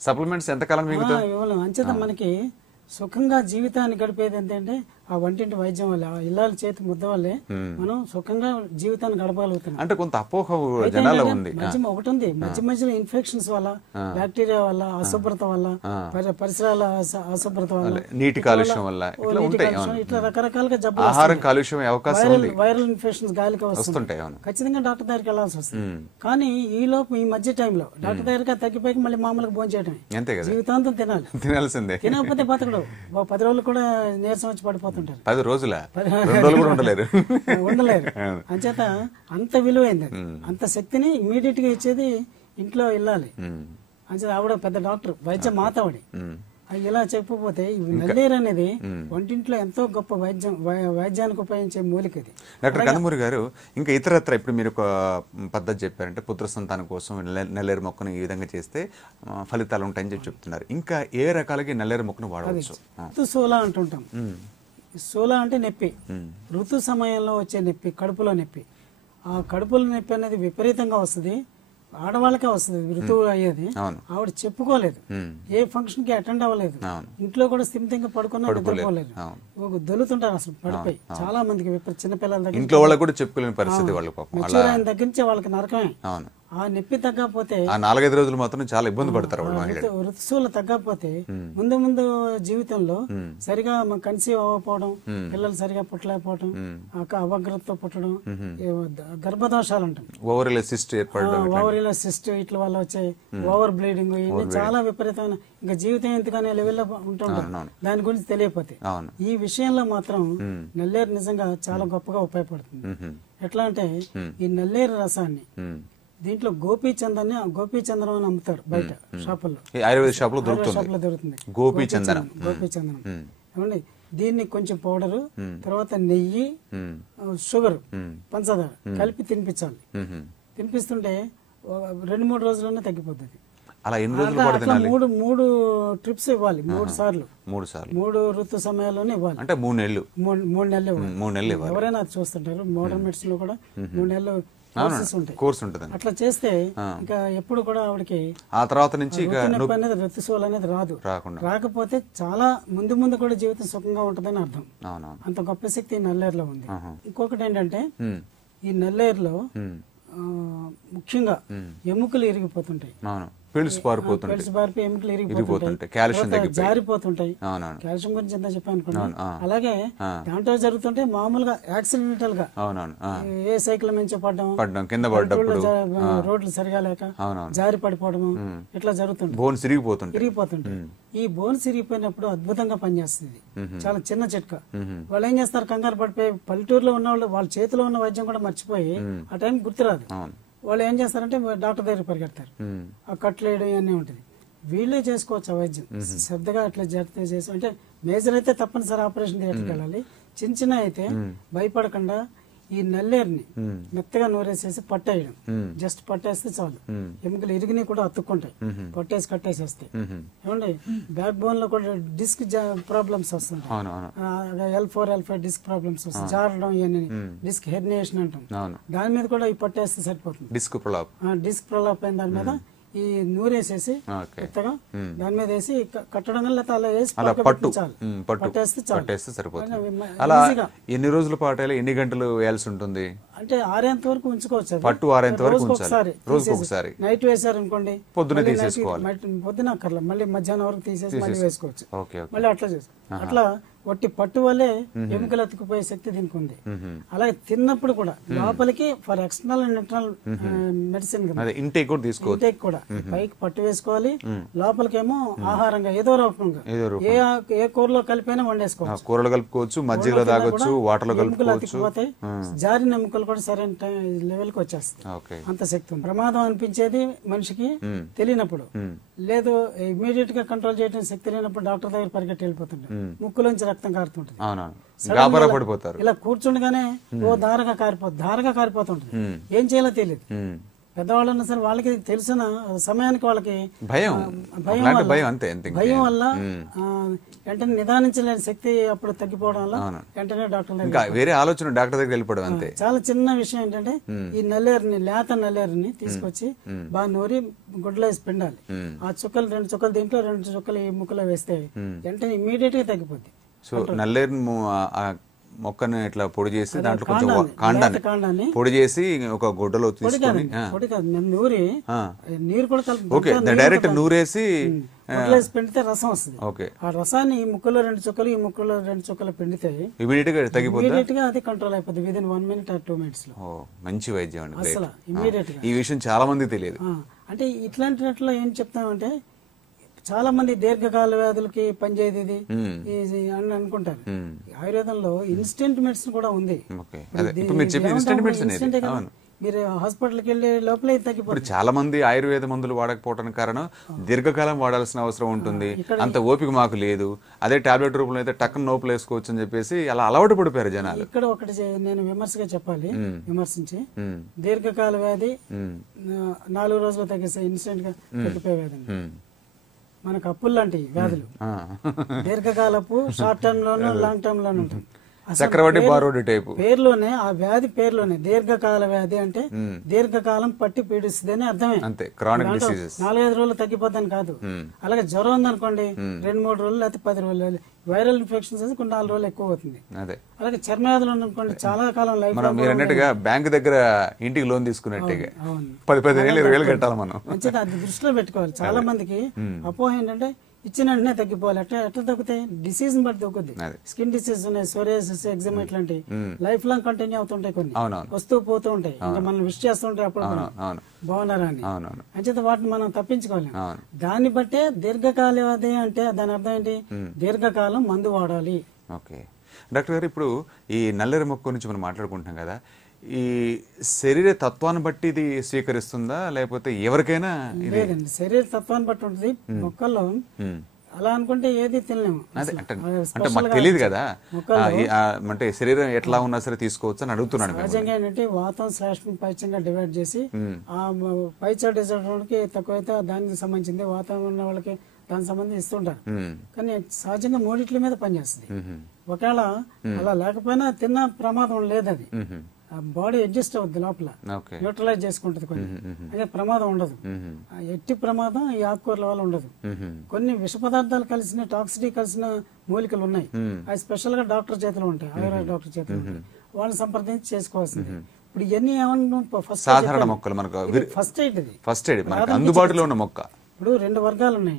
సప్లిమెంట్స్ ఎంతకాలం ఇవ్వలేం. అంచేత మనకి సుఖంగా జీవితాన్ని గడిపేది ఏంటంటే ఆ వంటింటి వైద్యం వల్ల, ఇళ్ళ చేతి ముద్ద వల్లే మనం సుఖంగా జీవితాన్ని గడపగలుగుతున్నాం. అంటే కొంత అపోహ జనాల్లో ఉంది. ఒకటి ఉంది, మధ్యలో ఇన్ఫెక్షన్స్ వల్ల, బ్యాక్టీరియా వల్ల, అశుభ్రత వల్ల, పరిసరాల అశుభ్రత వల్ల, నీటి కాలుష్యం వల్ల ఇట్లా రకరకాలుగా జబ్బులు, ఆహారం కాలుష్యం, వైరల్ ఇన్ఫెక్షన్స్ గాలికి వస్తుంటాయి. ఖచ్చితంగా డాక్టర్ దగ్గరికి వెళ్ళాల్సి వస్తుంది. కానీ ఈ లోపు ఈ మధ్య టైంలో డాక్టర్ దగ్గరికి తగ్గిపోయి మళ్ళీ మామూలుగా భోజనం చేయడం, జీవితాంతం తినాల్సిందే. తినకపోతే బతకడు. 10 రోజులు కూడా నీరసం వచ్చి పడిపోతుంటారు. 10 రోజుల ఉండలేరు. అంచేత అంత విలువైంది, అంత శక్తిని ఇమీడియట్ గా ఇచ్చేది ఇంట్లో వెళ్ళాలి. అంచేత ఆవిడ పెద్ద డాక్టర్, వైద్య మాత ఆవిడ. ఇలా చెప్పకపోతే ఈ నల్లేరు అనేది వంటింట్లో ఎంతో గొప్ప వైద్యానికి ఉపయోగించే మూలిక ఇది. డాక్టర్ కందమూరి గారు, ఇంకా ఇతరత్ర ఇప్పుడు మీరు ఒక పద్ధతి చెప్పారంటే పుత్ర సంతానం కోసం నల్లేరు మొక్కను ఈ విధంగా చేస్తే ఫలితాలు ఉంటాయని చెప్పి చెప్తున్నారు. ఇంకా ఏ రకాలకి నల్లేరు మొక్కను వాడవచ్చు? ఋతుశూల అంటుంటాం. శూల అంటే నొప్పి, ఋతు సమయంలో వచ్చే నొప్పి, కడుపులో నొప్పి. ఆ కడుపులో నొప్పి అనేది విపరీతంగా వస్తుంది, ఆడవాళ్ళకే వస్తుంది ఋతువు అయ్యేది. ఆవిడ చెప్పుకోలేదు, ఏ ఫంక్షన్ కి అటెండ్ అవ్వలేదు, ఇంట్లో కూడా స్థిమితంగా పడుకున్నా నిద్రపోలేదు, దొలుతుంటారు అసలు పడిపోయి. చాలా మందికి చిన్నపిల్లల దగ్గర ఇంట్లో వాళ్ళకి కూడా చెప్పుకోలేని పరిస్థితి, మెచ్యూర్ అయిన దగ్గర నుంచి వాళ్ళకి నరకమే. ఆ నొప్పి తగ్గకపోతే 4-5 రోజులు మాత్రం చాలా ఇబ్బంది పడతారు. ఋతువులు తగ్గకపోతే ముందు జీవితంలో సరిగా కన్సీవ్ అవ్వకపోవడం, పిల్లలు సరిగా పుట్టలేకపోవడం, అవగ్రతతో పుట్టడం, గర్భదోషాలు అంటాం, ఓవరీలో సిస్ట్ ఏర్పడడం, ఓవరీలో సిస్ట్ ఇట్ల వల్ల వచ్చే ఓవర్ బ్లీడింగ్, ఇవన్నీ చాలా విపరీతమైన ఇంకా జీవితం ఎందుకనే లెవెల్లో ఉంటుంటాం. దాని గురించి తెలియకపోతే ఈ విషయంలో మాత్రం నల్లేరు నిజంగా చాలా గొప్పగా ఉపయోగపడుతుంది. ఎట్లా అంటే ఈ నల్లేరు రసాన్ని దీంట్లో గోపీచందన్ అని అమ్ముతారు బయట షాపుల్లో, ఆయుర్వేద షాపులో దొరుకుతుంది గోపీచందనం. ఏమండి, దీన్ని కొంచెం పౌడరు, తర్వాత నెయ్యి, షుగర్, పంచదార కలిపి తినిపించాలి. తినిపిస్తుంటే 2-3 రోజుల్లోనే తగ్గిపోతుంది. అలా ఎన్ని రోజులు పడుతుంది? మూడు ట్రిప్స్ ఇవ్వాలి, 3 సార్లు 3 ఋతు సమయాల్లోనే ఇవ్వాలి. అంటే 3 నెలలు 3 నెలలు ఇవ్వాలి. ఎవరైనా చూస్తుంటారు, మోడర్న్ మెడిసిన్ లో కూడా 3 నెలలు కోర్స్ ఉంటుంది. అట్లా చేస్తే ఇంకా ఎప్పుడు కూడా ఆవిడకి ఆ తర్వాత నుంచి ఋతుశూల అనేది రాకపోతే చాలా ముందు కూడా జీవితం సుఖంగా ఉంటుందని అర్థం. అంత గొప్ప శక్తి నల్లేరులో ఉంది. ఇంకొకటి ఏంటంటే ఈ నల్లేరులో ముఖ్యంగా ఎముకలు ఇరిగిపోతుంటాయి, ఎముకలు ఇరిగిపోతుంటాయి, జారిపోతుంటాయి. కాల్షియం గురించి ఎంత చెప్పాను అనుకున్నాను. అలాగే దాంట్లో జరుగుతుంటే మామూలుగా యాక్సిడెంటల్ గా ఏ సైకిల్ నుంచి పడడం, కింద రోడ్లు సరిగా లేక జారి పడిపోవడము ఇట్లా జరుగుతుంది, ఇరిగిపోతుంటాయి. ఈ బోన్స్ ఇరిగిపోయినప్పుడు అద్భుతంగా పనిచేస్తుంది. చాలా చిన్న చిట్కా. వాళ్ళు ఏం చేస్తారు, కంగారు పడిపోయి పల్లెటూరులో ఉన్న వాళ్ళు వాళ్ళ చేతిలో ఉన్న వైద్యం కూడా మర్చిపోయి ఆ టైం గుర్తురాదు. వాళ్ళు ఏం చేస్తారంటే డాక్టర్ దగ్గర పరిగెడతారు, ఆ కట్లు వేయడం ఇవన్నీ ఉంటుంది. వీళ్ళే చేసుకోవచ్చు ఆ వైద్యం శ్రద్ధగా అట్లా జాగ్రత్త చేసి. అంటే మేజర్ అయితే తప్పనిసరి ఆపరేషన్ థియేటర్కి వెళ్ళాలి. చిన్న అయితే భయపడకుండా ఈ నల్లేరుని మెత్తగా నూరేసేసి పట్టేయడం, జస్ట్ పట్టేస్తే చాలు. ఎముకలు ఇరిగిని కూడా అతుక్కుంటాయి, పట్టేసి కట్టేసేస్తాయి. ఏమండి, బ్యాక్ బోన్ లో కూడా డిస్క్ ప్రాబ్లమ్స్ వస్తుంటాయి, L4, L5 డిస్క్ ప్రాబ్లమ్స్ వస్తాయి, జారడం, ఇవన్నీ డిస్క్ హెర్నియేషన్ అంటాం. దాని మీద కూడా ఈ పట్టేస్తే సరిపోతుంది. డిస్క్ ప్రలాప్ అయిన దాని మీద ఈ నూరేసేసి కొత్తగా దాని మీద వేసి కట్టడం వల్ల అలా వేసి పట్టేస్తే సరిపోతుంది. అలా ఎన్ని రోజుల పాటు, ఎన్ని గంటలు వేయాల్సి ఉంటుంది? అంటే 6 వరకు ఉంచుకోవచ్చు. పట్టు 6 వరకు రోజుకి ఒకసారి. నైట్ వేసారు అనుకోండి, పొద్దున తీసేసుకోవాలి. పొద్దున అక్కర్లా, మళ్ళీ మధ్యాహ్నం వరకు తీసేసి మళ్ళీ వేసుకోవచ్చు. మళ్ళీ అట్లా చేసి అట్లా వట్టి పట్టు వల్లే ఎముకలు అతుకుపోయే శక్తి దీనికి ఉంది. అలాగే తిన్నప్పుడు కూడా లోపలికి for external and internal medicine intake కూడా పైకి పట్టు వేసుకోవాలి, లోపలికేమో ఆహారంగా ఏదో రూపంగా ఏ కూరలో కలిపైనా వండేసుకోవచ్చు. కూరలు కలుపుకోవచ్చు, మజ్జిగలో తాగొచ్చు, వాటర్ లో ఎముకలు అతికిపోతాయి, జారిన ఎముకలు కూడా సరైన లెవెల్ కి వచ్చేస్తాయి. అంత శక్తి ఉంది. ప్రమాదం అనిపించేది మనిషికి తెలియనప్పుడు, లేదు ఇమీడియట్ గా కంట్రోల్ చేయడం శక్తి లేనప్పుడు డాక్టర్ దగ్గర పరిగెట్టి వెళ్ళిపోతుంటారు, ముక్కులోంచి రక్తం కారుతుంటుంది. ఇలా కూర్చుండగానే ధారగా కారిపోతుంటుంది. ఏం చేయాలో తెలియదు. పెద్దవాళ్ళు ఉన్నా సరే వాళ్ళకి తెలిసిన సమయానికి వాళ్ళకి భయం వల్ల వెంటనే నిదానించలేని శక్తి అప్పుడు తగ్గిపోవడం వల్ల వెంటనే డాక్టర్ వేరే ఆలోచన డాక్టర్ దగ్గర వెళ్ళిపోవడం అంతే. చాలా చిన్న విషయం ఏంటంటే ఈ లేత నల్లేరుని తీసుకొచ్చి బాగా నూరి గుడ్డలో వేసి పిండాలి. ఆ చుక్కలు 2 చుక్కలు దీంట్లో 2 చుక్కలు ఈ ముక్కలో వేస్తే వెంటనే ఇమీడియట్ గా తగ్గిపోద్ది. సో నల్లేరు మొక్కను ఇట్లా పొడి చేసి దాంట్లో కొంచెం కాండాన్ని పొడి చేసి ఒక గుడ్డలో తీసుకొని నీరు కూడా డైరెక్ట్ నూరేసి పిండితే రసం వస్తుంది. ఆ రసాన్ని ఈ ముక్కలో 2 చుక్కలు, ఈ ముక్కలో 2 చుక్కలు పిండితే ఇమీడియట్ గా తగ్గిపోతుంది. అది కంట్రోల్ అయిపోతుంది విదిన్ 1 minute or 2 minutes లో. మంచి వైద్యం అండి అసలు ఇమీడియట్ గా. ఈ విషయం చాలా మంది తెలియదు. అంటే ఇట్లాంటి ఏం చెప్తామంటే చాలా మంది దీర్ఘకాల వ్యాధులకి పనిచేయదు ఇది అని అనుకుంటారు. ఆయుర్వేదంలో ఇన్స్టెంట్ మెడిసిన్ కూడా ఉంది. మీరు హాస్పిటల్కి వెళ్ళే లోపలే ఇది తగ్గిపోతుంది. ఇప్పుడు చాలా మంది ఆయుర్వేద మందులు వాడకపోవడానికి కారణం దీర్ఘకాలం వాడాల్సిన అవసరం ఉంటుంది, అంత ఓపిక మాకు లేదు, అదే టాబ్లెట్ రూపంలో అయితే టక్కన నోపులు వేసుకోవచ్చు అని చెప్పేసి అలా అలవాటు పడిపోయారు జనాలు. ఇక్కడ ఒకటి నేను విమర్శగా చెప్పాలి, విమర్శించి దీర్ఘకాల వ్యాధి 4 రోజులు తగ్గేసే ఇన్స్టెంట్ గా తగ్గిపోయే వ్యాధి మనకు అప్పులు లాంటి వ్యాధులు దీర్ఘకాలపు short term loan long term loan ఉంటాయి. చక్రవడ్డీ బారోడ్డి టైపు పేరులోనే ఆ వ్యాధి పేరులోనే దీర్ఘకాల వ్యాధి అంటే దీర్ఘకాలం పట్టి పీడిస్తుంది అని అర్థమే. అంతే, క్రానిక్ డిసీజెస్ 4-5 రోజులు తగ్గిపోతాను కాదు. అలాగే జ్వరం ఉందనుకోండి 2-3 రోజులు లేకపోతే 10 రోజులు. వైరల్ ఇన్ఫెక్షన్స్ అయితే కొన్ని 4 రోజులు ఎక్కువ అవుతుంది. అదే అలాగే చర్మవ్యాధులు అనుకోండి చాలా కాలం లైఫ్ మనం మీరు అన్నట్టుగా బ్యాంక్ దగ్గర ఇంటికి లోన్ తీసుకున్నట్టుగా 10-15 కట్టాలి మనం. మంచిది, అది దృష్టిలో పెట్టుకోవాలి. చాలా మందికి అపోహ ఏంటంటే ఇచ్చిన వెంటనే తగ్గిపోవాలి. ఎట్లా తగ్గుతాయి? డిసీజ్ బట్టి తగ్గుద్ది. స్కిన్ డిసీజ్ ఉన్నాయి, సోరియాసిస్, ఎగ్జామ్ ఇట్లాంటి లైఫ్ లాంగ్ కంటిన్యూ అవుతుంటాయి, కొన్ని వస్తూ పోతూ ఉంటాయి. ఇంకా మనం విష్ చేస్తుంటాయి అప్పుడు బాగున్నారా అని. అంచేత వాటిని మనం తప్పించుకోవాలి. దాన్ని బట్టే దీర్ఘకాల వ్యాధి అంటే దాని అర్థం ఏంటి? దీర్ఘకాలం మందు వాడాలి. ఓకే డాక్టర్ గారు, ఇప్పుడు ఈ నల్లేరు మొక్క గురించి మనం మాట్లాడుకుంటున్నాం కదా, ఈ శరీర తత్వాన్ని బట్టి ఇది స్వీకరిస్తుందా లేకపోతే ఎవరికైనా? లేదండి, శరీర తత్వాన్ని బట్టి ఉంటుంది. మొక్కల్లో అలా అనుకుంటే ఏది తినలేము. అంటే మాకు తెలియదు కదా, అంటే శరీరం ఎట్లా ఉన్నా సరే తీసుకోవచ్చు అని అడుగుతున్నాను. సహజంగా ఏంటంటే వాతం శ్లేష్మం పైచ్యంగా డివైడ్ చేసి ఆ పైచ డిజార్డర్కి తక్కువైతే దానికి సంబంధించింది, వాతం ఉన్న వాళ్ళకి దానికి సంబంధించి ఇస్తుంటారు. కానీ సహజంగా మూడిట్ల మీద పనిచేస్తుంది. ఒకవేళ అలా లేకపోయినా తిన్న ప్రమాదం లేదు. అది బాడీ అడ్జస్ట్ అవుద్ది, లోపల న్యూట్రలైజ్ చేసుకుంటది కొన్ని. అదే ప్రమాదం ఉండదు. ఎట్టి ప్రమాదం ఈ ఆకుకూరల వల్ల ఉండదు. కొన్ని విష పదార్థాలు కలిసిన టాక్సిటీ కలిసిన మూలికలు ఉన్నాయి, అవి స్పెషల్ గా డాక్టర్ చేతిలో ఉంటాయి, ఆయుర్వేద డాక్టర్ చేతిలో ఉంటాయి. వాళ్ళని సంప్రదించి చేసుకోవాల్సింది. ఇప్పుడు ఇవన్నీ ఏమన్నా సాధారణ మొక్కలు మనకు ఫస్ట్ ఎయిడ్, ఇది ఫస్ట్ ఎయిడ్ అందుబాటులో ఉన్న మొక్క. ఇప్పుడు 2 వర్గాలు ఉన్నాయి.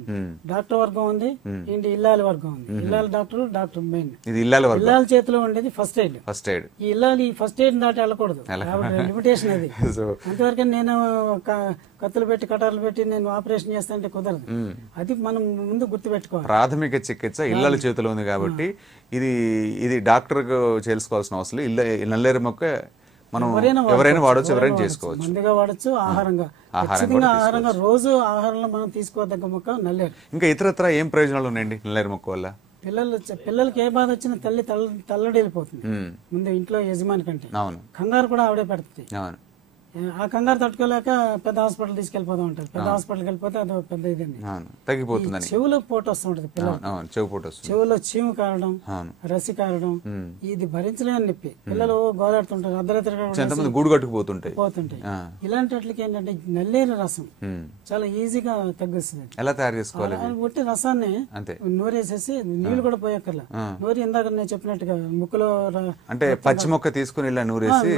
డాక్టర్ వర్గం ఉంది, ఇంటి ఇల్లాలి వర్గం ఉంది. ఇల్లాలి డాక్టర్ మెయిన్. ఇల్లాలి చేతిలో ఉండేది ఫస్ట్ ఎయిడ్. ఈ ఇల్లాలి ఫస్ట్ ఎయిడ్ దాటి వెళ్ళకూడదు, లిమిటేషన్ అది. అంతవరకు నేను కత్తులు పెట్టి కటార్లు పెట్టి నేను ఆపరేషన్ చేస్తానంటే కుదరదు. అది మనం ముందు గుర్తుపెట్టుకోవాలి. ప్రాథమిక చికిత్స ఇల్లాలి చేతిలో ఉంది కాబట్టి ఇది డాక్టర్ చేసుకోవాల్సిన అవసరం. నల్లేరు మొక్క మనం ఎవరైనా వాడచ్చు, ఎవరైనా చేసుకోవచ్చు. ముందుగా వాడచ్చు, ఆహారంగా రోజు ఆహారంలో మనం తీసుకోదగ్గ మొక్క నల్లేరు. ఇంకా ఇతరత్ర ఏం ప్రయోజనాలు ఉన్నాయండి నల్లేరు మొక్క వల్ల? పిల్లలకి ఏ బాధ వచ్చినా తల్లి తల్లడిల్లిపోతుంది ముందు ఇంట్లో యజమాని కంటే. కంగారు కూడా ఆవిడే పెడుతుంది. ఆ కంగారు తట్టుకోలేక పెద్ద హాస్పిటల్ తీసుకెళ్లిపోతా ఉంటారు. పెద్ద హాస్పిటల్కి వెళ్ళిపోతే అది పెద్ద ఇదండి, తగ్గిపోతుంది. చెవులో పోటు వస్తూ ఉంటది పిల్లలు, చెవులో చీము కారడం, రసి కారడం, ఇది భరించలేని నొప్పి. పిల్లలు గోలాడుతుంటారు, అర్ధరాత్రి గూడు కట్టుకుపోతుంటాయి. ఇలాంటి వాటికి ఏంటంటే నల్లేరు రసం చాలా ఈజీగా తగ్గిస్తుంది. ఎలా తయారు చేసుకోవాలి? ఒట్టి రసాన్ని నూరేసేసి నీళ్లు కూడా పోయక్కర్లా. నూరి ఇందాక నేను చెప్పినట్టుగా ముక్కులో అంటే పచ్చి మొక్క తీసుకుని ఇలా నూరేసి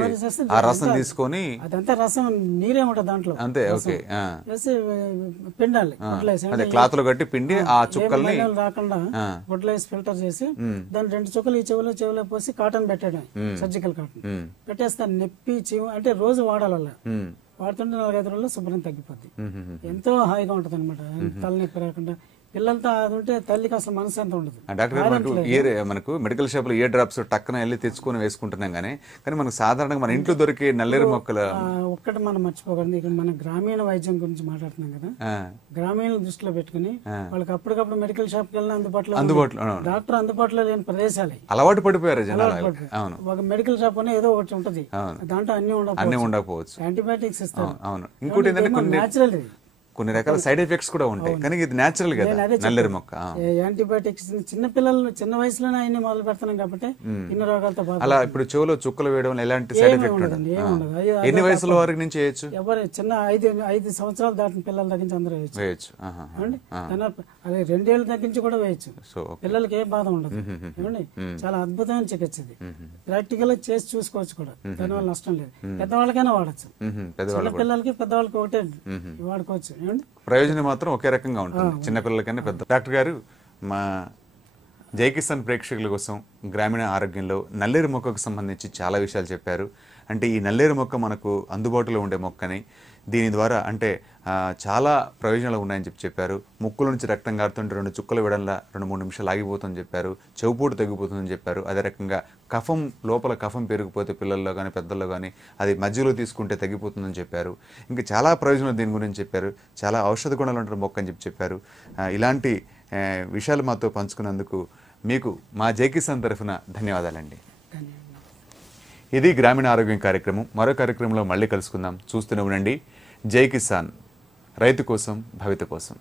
ఆ రసం తీసుకొని అదంతా రసం నీరే ఉంటుంది దాంట్లో. అంతే, ఓకే. వేసి పిండాలి, క్లాత్ లో కట్టి పిండి ఆ చుక్కల్ని రాకుండా గుడ్లో వేసి ఫిల్టర్ చేసి దాని 2 చుక్కలు ఈ చెవులో పోసి కాటన్ పెట్టడం, సర్జికల్ కాటన్ పెట్టేస్తాను. నొప్పి చీము అంటే రోజు వాడాలి. వాడుతుంటే 4-5 రోజుల్లో శుభ్రం తగ్గిపోద్ది. ఎంతో హాయిగా ఉంటది అనమాట, తలనొప్పి రాకుండా. పిల్లలతో అది ఉంటే తల్లికి అసలు మనసు ఎంత ఉండదు. డాక్టర్ మనకు మెడికల్ షాప్ లో ఇయర్ డ్రాప్స్ టక్కున వెళ్ళి తెచ్చుకొని వేసుకుంటున్నాం కానీ మనకు సాధారణంగా మన ఇంట్లో దొరికే నల్లేరు మొక్కలు ఒక్కటి మనం మర్చిపోకూడదు. ఇక్కడ మన గ్రామీణ వైద్యం గురించి మాట్లాడుతున్నాం కదా, గ్రామీణ దృష్టిలో పెట్టుకుని వాళ్ళకి అప్పటికప్పుడు మెడికల్ షాప్ కి వెళ్ళిన అందుబాటులో డాక్టర్ అందుబాటులో లేని ప్రదేశాలు అలవాటు పడిపోయారు జనాలు. ఒక మెడికల్ షాప్ అనే ఏదో ఒకటి ఉంటది, దాంట్లో అన్ని ఉండకపోవచ్చు, యాంటీబయాటిక్స్ ఇస్తారు. ఇంకోటి నేచురల్, కొన్ని రకాల సైడ్ ఎఫెక్ట్స్ కూడా ఉంటాయి, కానీ ఇది నేచురల్ కదా నల్లేరు మొక్క. యాంటీబయాటిక్స్ చిన్న పిల్లలు చిన్న వయసులోనే అన్ని మొదలు పెడుతున్నాం కాబట్టి ఇన్ని రోగాలతో బాధ. అలా ఇప్పుడు చెవులో చుక్కలు వేయడం ఎలాంటి సైడ్ ఎఫెక్ట్ ఉండదు. ఎన్ని వయసుల వారికి నుంచి చేయొచ్చు? ఎవరు చిన్న 5 సంవత్సరాలు దాటిన పిల్లల దగ్గర అందరూ వేయచ్చు. అదే 2 ఏళ్ళ దగ్గర నుంచి కూడా వేయచ్చు. పిల్లలకి ఏ బాధ ఉండదు. ఏమండి, చాలా అద్భుతమైన చికిత్స ఇది. ప్రాక్టికల్ చేసి చూసుకోవచ్చు కూడా, దానివల్ల నష్టం లేదు. పెద్దవాళ్ళకైనా వాడచ్చు, చిన్న పిల్లలకి పెద్దవాళ్ళకి ఒకటే వాడుకోవచ్చు. ప్రయోజనం మాత్రం ఒకే రకంగా ఉంటుంది, చిన్నపిల్లలకైనా పెద్ద. డాక్టర్ గారు, మా జై కిసాన్ ప్రేక్షకుల కోసం గ్రామీణ ఆరోగ్యంలో నల్లేరు మొక్కకు సంబంధించి చాలా విషయాలు చెప్పారు. అంటే ఈ నల్లేరు మొక్క మనకు అందుబాటులో ఉండే మొక్కని దీని ద్వారా అంటే చాలా ప్రయోజనాలు ఉన్నాయని చెప్పారు. ముక్కుల నుంచి రక్తం కారుతుంటే 2 చుక్కలు విడంలా 2-3 నిమిషాలు ఆగిపోతుందని చెప్పారు. చెవుపోటు తగ్గిపోతుందని చెప్పారు. అదే రకంగా కఫం లోపల కఫం పెరిగిపోతే పిల్లల్లో కానీ పెద్దల్లో కానీ అది మధ్యలో తీసుకుంటే తగ్గిపోతుందని చెప్పారు. ఇంకా చాలా ప్రయోజనాలు దీని గురించి చెప్పారు. చాలా ఔషధ గుణాలు ఉంటున్న మొక్క అని చెప్పారు. ఇలాంటి విషయాలు మాతో పంచుకున్నందుకు మీకు మా జైకిసాన్ తరఫున ధన్యవాదాలండి. ఇది గ్రామీణ ఆరోగ్యం కార్యక్రమం. మరో కార్యక్రమంలో మళ్ళీ కలుసుకుందాం. చూస్తూనే ఉండండి జై కిసాన్, రైతు కోసం భవిత కోసం.